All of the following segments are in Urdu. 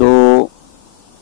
2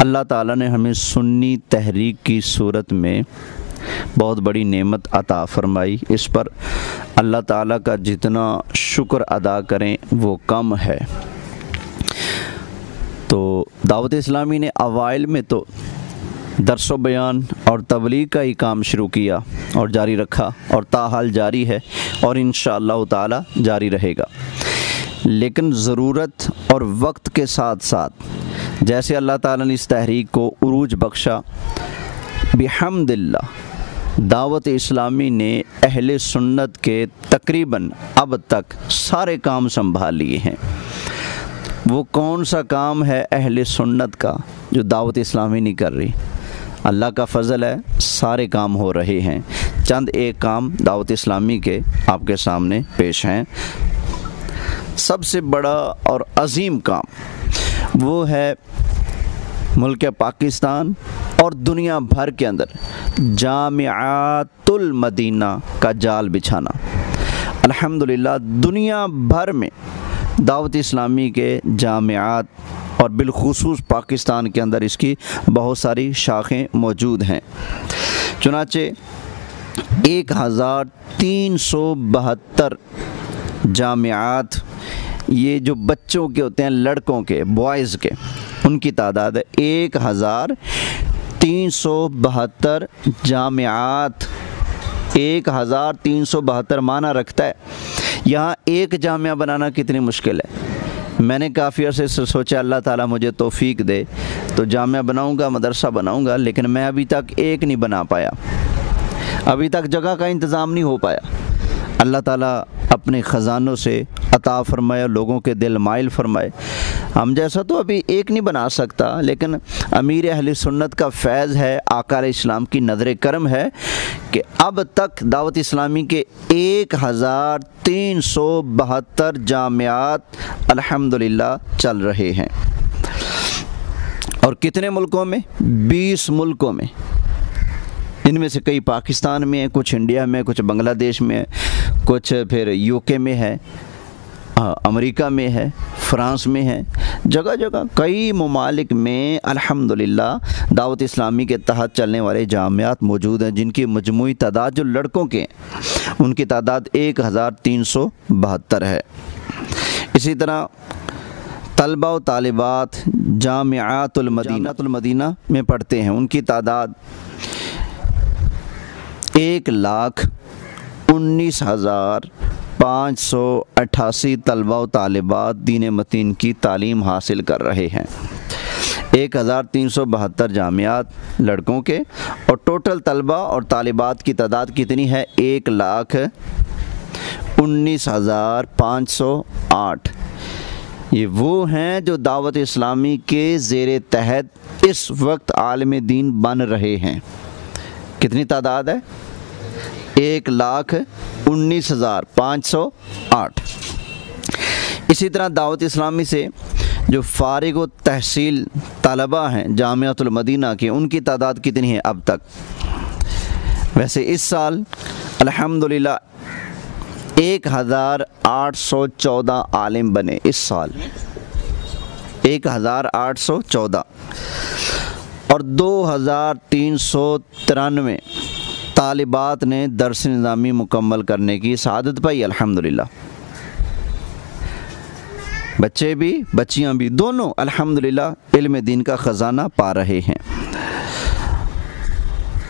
اللہ تعالیٰ نے ہمیں سنی تحریک کی صورت میں بہت بڑی نعمت عطا فرمائی. اس پر اللہ تعالیٰ کا جتنا شکر ادا کریں وہ کم ہے. تو دعوت اسلامی نے اوائل میں تو درس و بیان اور تبلیغ کا ہی کام شروع کیا اور جاری رکھا، اور تاحال جاری ہے اور انشاءاللہ تعالیٰ جاری رہے گا. لیکن ضرورت اور وقت کے ساتھ ساتھ جیسے اللہ تعالیٰ نے اس تحریک کو عروج بخشا، بحمد اللہ دعوت اسلامی نے اہل سنت کے تقریباً اب تک سارے کام سنبھال لیے ہیں. وہ کون سا کام ہے اہل سنت کا جو دعوت اسلامی نہیں کر رہی؟ اللہ کا فضل ہے، سارے کام ہو رہے ہیں. چند ایک کام دعوت اسلامی کے آپ کے سامنے پیش ہیں. سب سے بڑا اور عظیم کام وہ ہے ملک پاکستان اور دنیا بھر کے اندر جامعات المدینہ کا جال بچھانا. الحمدللہ دنیا بھر میں دعوت اسلامی کے جامعات اور بالخصوص پاکستان کے اندر اس کی بہت ساری شاخیں موجود ہیں. چنانچہ 1372 جامعات، یہ جو بچوں کے ہوتے ہیں، لڑکوں کے، بوائز کے، ان کی تعداد ہے 1372 جامعات. 1372 معنی رکھتا ہے. یہاں ایک جامعہ بنانا کتنی مشکل ہے. میں نے کافی عرصے سے سوچا اللہ تعالیٰ مجھے توفیق دے تو جامعہ بناؤں گا، مدرسہ بناؤں گا، لیکن میں ابھی تک ایک نہیں بنا پایا. ابھی تک جگہ کا انتظام نہیں ہو پایا. اللہ تعالیٰ اپنے خزانوں سے عطا فرمائے، لوگوں کے دل مائل فرمائے. ہم جیسا تو ابھی ایک نہیں بنا سکتا، لیکن امیر اہل سنت کا فیض ہے، آقا علیہ السلام کی نظر کرم ہے کہ اب تک دعوت اسلامی کے 1372 جامعات الحمدللہ چل رہے ہیں. اور کتنے ملکوں میں؟ 20 ملکوں میں. ان میں سے کئی پاکستان میں ہیں، کچھ انڈیا میں، کچھ بنگلہ دیش میں، کچھ پھر UK میں ہے، امریکہ میں ہے، فرانس میں ہے. جگہ جگہ کئی ممالک میں الحمدللہ دعوت اسلامی کے تحت چلنے والے جامعات موجود ہیں، جن کی مجموعی تعداد جو لڑکوں کے ہیں ان کی تعداد 1372 ہے. اسی طرح طلبہ و طالبات جامعات المدینہ میں پڑھتے ہیں، ان کی تعداد 1,19,588 طلبہ و طالبات دین متین کی تعلیم حاصل کر رہے ہیں. 1372 جامعات لڑکوں کے، اور ٹوٹل طلبہ اور طالبات کی تعداد کتنی ہے؟ 1,19,508. یہ وہ ہیں جو دعوت اسلامی کے زیر تحت اس وقت عالم دین بن رہے ہیں. کتنی تعداد ہے؟ 1,19,508. اسی طرح دعوت اسلامی سے جو فارغ و تحصیل طلباء ہیں جامعۃ المدینہ کے، ان کی تعداد کتنی ہے اب تک؟ ویسے اس سال الحمدللہ 1,814 عالم بنے. اس سال 1,814 اور 2,393 طالبات نے درس نظامی مکمل کرنے کی سعادت پائی. الحمدللہ بچے بھی بچیاں بھی دونوں الحمدللہ علم دین کا خزانہ پا رہے ہیں.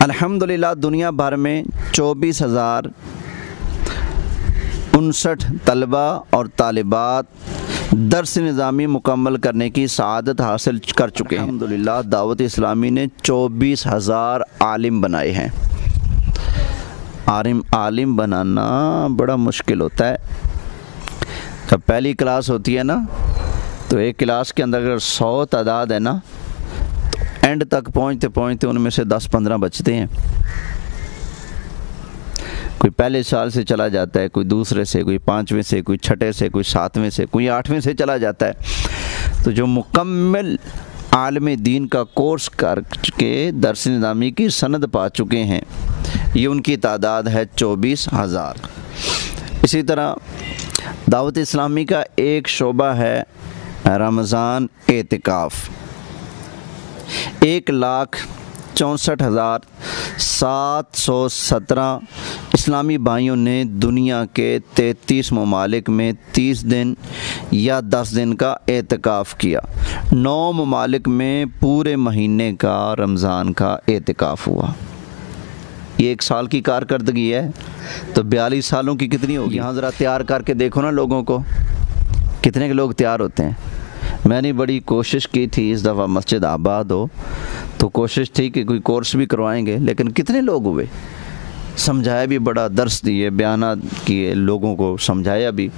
الحمدللہ دنیا بھر میں 24,059 طلبہ اور طالبات درس نظامی مکمل کرنے کی سعادت حاصل کر چکے ہیں. الحمدللہ دعوت اسلامی نے 24,000 عالم بنائے ہیں. عالم بنانا بڑا مشکل ہوتا ہے. جب پہلی کلاس ہوتی ہے نا تو ایک کلاس کے اندر اگر 100 تعداد ہے نا تو اینڈ تک پہنچتے پہنچتے ان میں سے 10-15 بچتے ہیں. کوئی پہلے سال سے چلا جاتا ہے، کوئی دوسرے سے، کوئی 5ویں سے، کوئی 6 سے، کوئی 7ویں سے، کوئی 8ویں سے چلا جاتا ہے. تو جو مکمل عالم دین کا کورس کر کے درس نظامی کی سند پا چکے ہیں یہ ان کی تعداد ہے 24,000. اسی طرح دعوت اسلامی کا ایک شعبہ ہے رمضان اعتکاف. 1,64,717 اسلامی بھائیوں نے دنیا کے 33 ممالک میں 30 دن یا 10 دن کا اعتکاف کیا۔ 9 ممالک میں پورے مہینے کا رمضان کا اعتکاف ہوا۔ یہ 1 سال کی کارکردگی ہے تو 42 سالوں کی کتنی ہوگی؟ یہاں ذرا تیار کر کے دیکھو نا لوگوں کو، کتنے کے لوگ تیار ہوتے ہیں۔ میں نے بڑی کوشش کی تھی اس دفعہ مسجد آباد ہو تو کوشش تھی کہ کوئی کورس بھی کروائیں گے، لیکن کتنے لوگ ہوئے؟ سمجھایا بھی، بڑا درس دیے، بیانات کیے، لوگوں کو سمجھایا بھی،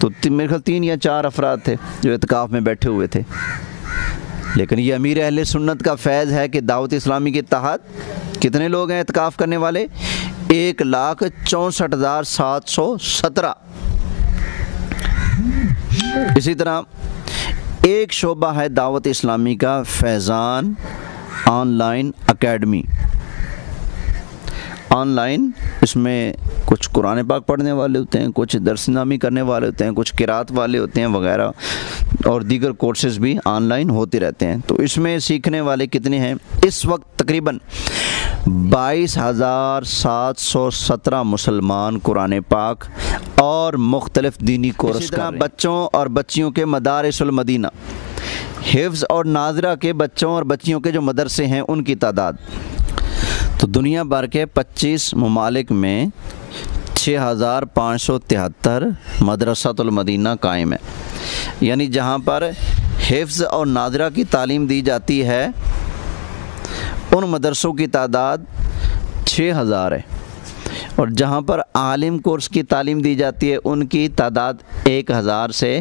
تو میرے خیال 3 یا 4 افراد تھے جو اعتکاف میں بیٹھے ہوئے تھے۔ لیکن یہ امیر اہل سنت کا فیض ہے کہ دعوت اسلامی کے تحت کتنے لوگ ہیں اعتکاف کرنے والے؟ 1,64,717۔ اسی طرح ایک شعبہ ہے دعوت اسلامی کا Faizan online academy. Online اس میں کچھ قرآن پاک پڑھنے والے ہوتے ہیں، کچھ درس نامی کرنے والے ہوتے ہیں، کچھ قرات والے ہوتے ہیں وغیرہ، اور دیگر کورسز بھی آن لائن ہوتے رہتے ہیں۔ تو اس میں سیکھنے والے کتنے ہیں؟ اس وقت تقریباً 22,717 مسلمان قرآن پاک اور مختلف دینی کورس۔ اسی طرح بچوں اور بچیوں کے مدارس المدینہ، حفظ اور ناظرہ کے بچوں اور بچیوں کے جو مدرسے ہیں ان کی تعداد تو دنیا بھر کے 25 ممالک میں 6,573 مدرسۃ المدینہ قائم ہے، یعنی جہاں پر حفظ اور ناظرہ کی تعلیم دی جاتی ہے ان مدرسوں کی تعداد 6,000 ہے، اور جہاں پر عالم کورس کی تعلیم دی جاتی ہے ان کی تعداد 1,000 سے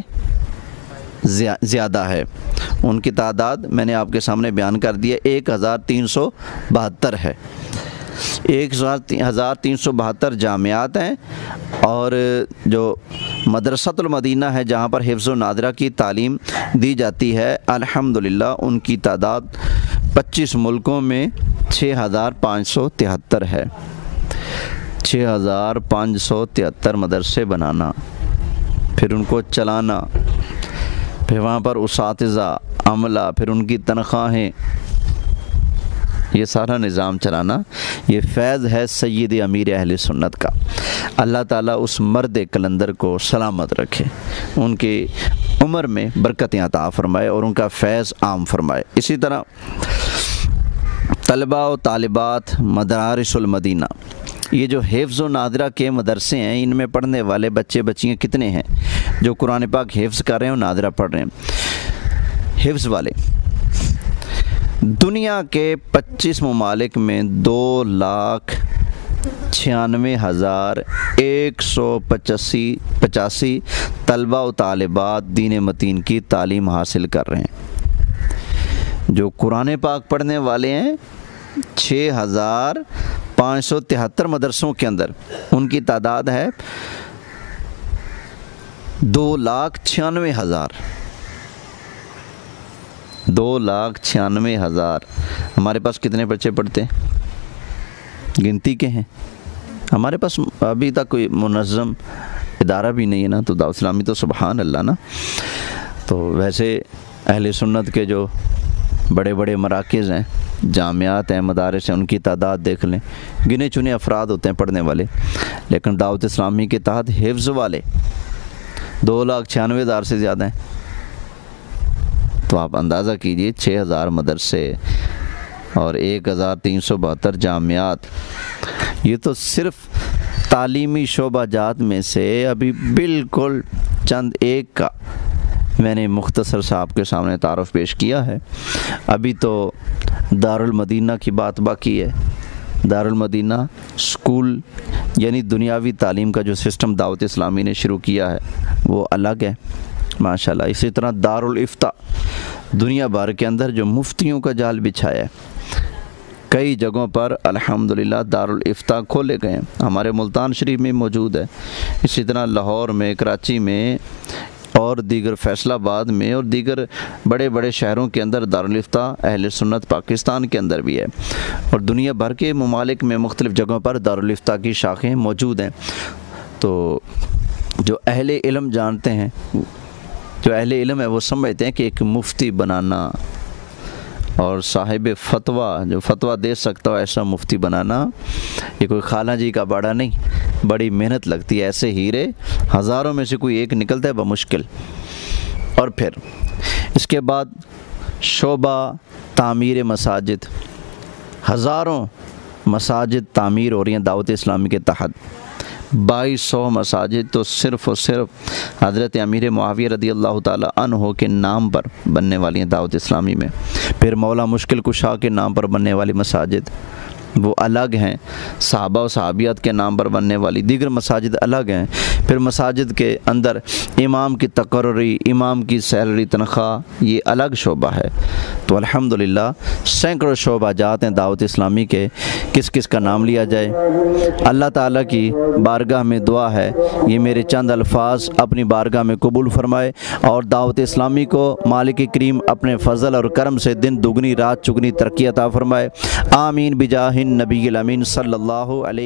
زیادہ ہے۔ ان کی تعداد میں نے آپ کے سامنے بیان کر دی ہے، 1,372 ہے۔ 1,372 جامعات ہیں، اور جو مدرسۃ المدینہ ہے جہاں پر حفظ و ناظرہ کی تعلیم دی جاتی ہے الحمدللہ ان کی تعداد 25 ملکوں میں 6,573 ہے۔ 6,573 مدرسے بنانا، پھر ان کو چلانا، پھر وہاں پر اساتذہ، عملہ، پھر ان کی تنخواہیں، یہ سارا نظام چلانا، یہ فیض ہے سید امیر اہل سنت کا۔ اللہ تعالیٰ اس مرد کلندر کو سلامت رکھے، ان کی عمر میں برکتیں عطا فرمائے اور ان کا فیض عام فرمائے۔ اسی طرح طلباء و طالبات مدارس المدینہ، یہ جو حفظ و ناظرہ کے مدرسے ہیں ان میں پڑھنے والے بچے بچیاں کتنے ہیں جو قرآن پاک حفظ کر رہے ہیں اور ناظرہ پڑھ رہے ہیں؟ حفظ والے دنیا کے 25 ممالک میں 2,96,185 طلباء و طالبات دین متین کی تعلیم حاصل کر رہے ہیں۔ جو قرآن پاک پڑھنے والے ہیں 6,573 مدرسوں کے اندر ان کی تعداد ہے 2,96,000۔ 2,96,000۔ ہمارے پاس کتنے بچے پڑھتے ہیں؟ گنتی کے ہیں؟ ہمارے پاس ابھی تک کوئی منظم ادارہ بھی نہیں ہے نا، تو دعوت اسلامی تو سبحان اللہ نا۔ تو ویسے اہل سنت کے جو بڑے بڑے مراکز ہیں، جامعات ہیں، مدارس ہیں، ان کی تعداد دیکھ لیں، گنے چنے افراد ہوتے ہیں پڑھنے والے، لیکن دعوت اسلامی کے تحت حفظ والے 2,96,000 سے زیادہ ہیں۔ تو آپ اندازہ کیجئے 6,000 مدرسے اور 1,372 جامعات، یہ تو صرف تعلیمی شعبہ جات میں سے ابھی بالکل چند ایک کا میں نے مختصر سا آپ کے سامنے تعارف پیش کیا ہے۔ ابھی تو دارالمدینہ کی بات باقی ہے۔ دارالمدینہ اسکول یعنی دنیاوی تعلیم کا جو سسٹم دعوت اسلامی نے شروع کیا ہے وہ الگ ہے ماشاءاللہ۔ اسی طرح دارالافتاء دنیا بھر کے اندر جو مفتیوں کا جال بچھایا ہے، کئی جگہوں پر الحمدللہ دارالافتاء کھولے گئے ہیں، ہمارے ملتان شریف میں موجود ہے، اسی طرح لاہور میں، کراچی میں اور دیگر فیصل آباد میں اور دیگر بڑے بڑے شہروں کے اندر دارالافتاء اہل سنت پاکستان کے اندر بھی ہے، اور دنیا بھر کے ممالک میں مختلف جگہوں پر دارالافتاء کی شاخیں موجود ہیں۔ تو جو اہل علم جانتے ہیں، جو اہل علم ہے وہ سمجھتے ہیں کہ ایک مفتی بنانا اور صاحب فتویٰ جو فتویٰ دے سکتا ہو ایسا مفتی بنانا یہ کوئی خالہ جی کا باڑا نہیں، بڑی محنت لگتی ہے، ایسے ہیرے ہزاروں میں سے کوئی ایک نکلتا ہے بمشکل۔ اور پھر اس کے بعد شعبہ تعمیر مساجد، ہزاروں مساجد تعمیر ہو رہی ہیں دعوت اسلامی کے تحت، 2200 مساجد تو صرف اور صرف حضرت امیر معاویہ رضی اللہ تعالی عنہ کے نام پر بننے والی ہیں دعوت اسلامی میں۔ پھر مولا مشکل کشا کے نام پر بننے والی مساجد وہ الگ ہیں، صحابہ و صحابیات کے نام پر بننے والی دیگر مساجد الگ ہیں۔ پھر مساجد کے اندر امام کی تقرری، امام کی سیلری تنخواہ یہ الگ شعبہ ہے۔ تو الحمدللہ سینکڑوں شعبہ جات ہیں دعوت اسلامی کے، کس کس کا نام لیا جائے؟ اللہ تعالیٰ کی بارگاہ میں دعا ہے یہ میرے چند الفاظ اپنی بارگاہ میں قبول فرمائے اور دعوت اسلامی کو مالک کریم اپنے فضل اور کرم سے دن دگنی رات چگنی ترقی عطا فرمائے، آمین بجاہ النبی الامین صلی اللہ علیہ